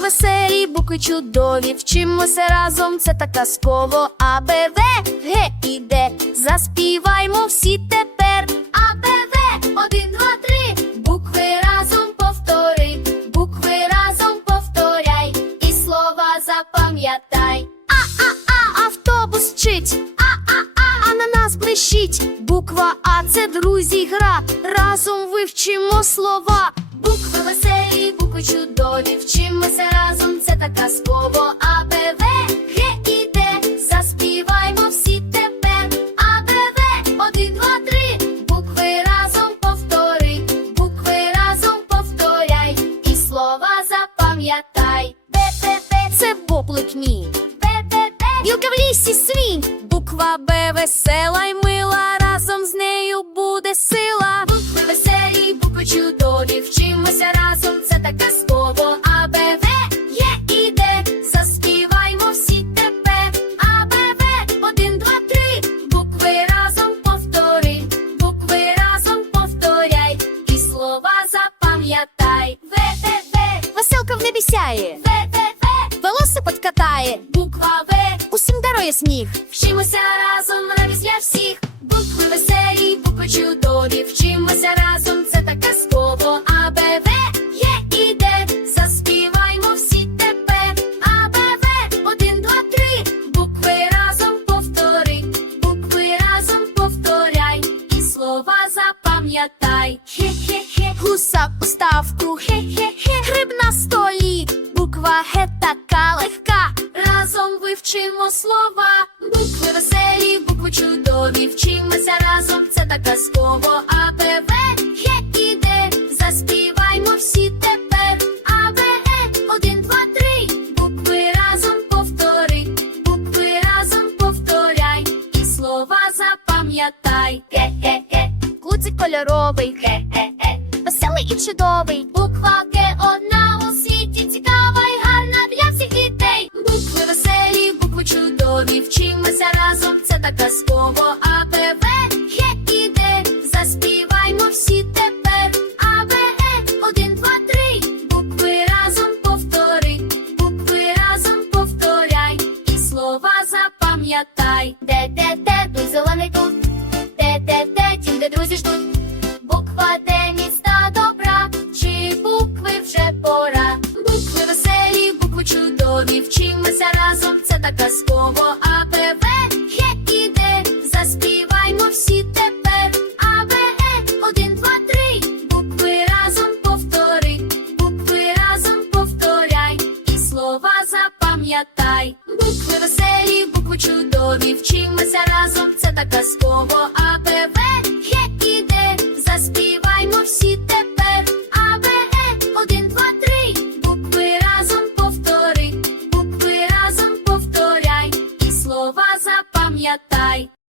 веселі, букви чудові, вчимося разом, це так казково. А, Б, В, Г і. Заспіваймо всі тепер. А, Б, В, один, два, три. Букви разом повтори, букви разом повторяй, і слова запам'ятай. А, а, а, автобус чить. А, а, а, ананас блищить. Буква А це друзі гра. Разом вивчимо слова. Веселі, букви чудові. Вчимося разом, це так казково. А, Б, В, Г і Д. Заспіваймо всі тепер. А, Б, В, один, два, три. Букви разом повтори, букви разом повторяй, і слова запам'ятай. Б, Б, Б, це боблик мій. Б, Б, Б, білка в лісі свій. Буква Б весела й мила, сяє. В, В, В, велосипед катає. Буква В, усім дарує сніг. Вчимося разом, радість для всіх. Букви веселі, букви чудові. Вчимося разом, це так казково. А, Б, В, Є і Д. Заспіваймо всі тепер. А, Б, В, один, два, три. Букви разом повтори, букви разом повторяй, і слова запам'ятай. Хе-хе-хе, гуса у ставку, хе-хе-хе, гриб на столі, Г така легка. Разом вивчимо слова, букви веселі, букви чудові. Вчимося разом, це так казково. А, Б, В, Г і Д. Заспіваймо всі тепер. А, Б, Е, один, два, три. Букви разом повтори, букви разом повторяй, і слова запам'ятай. Куцик кольоровий, ге-ге-ге, веселий і чудовий. Буква Де, де, де, дуй зелений тут. Де, де, де, тім, де друзі ждуть. Буква Д міста добра, чи букви вже пора. Букви веселі, букви чудові, вчимося разом, це так казково. А, Б, В, Г Д. Заспіваймо всі тепер. А, Б, Е, один, два, три. Букви разом повтори, букви разом повторяй, і слова запам'ятай. Букви веселі, букви чудові, вчимося разом, це так казково. А, Б, В, Г і Д. Заспіваймо всі тепер. А, Б, Е, один, два, три. Букви разом повтори, букви разом повторяй, і слова запам'ятай.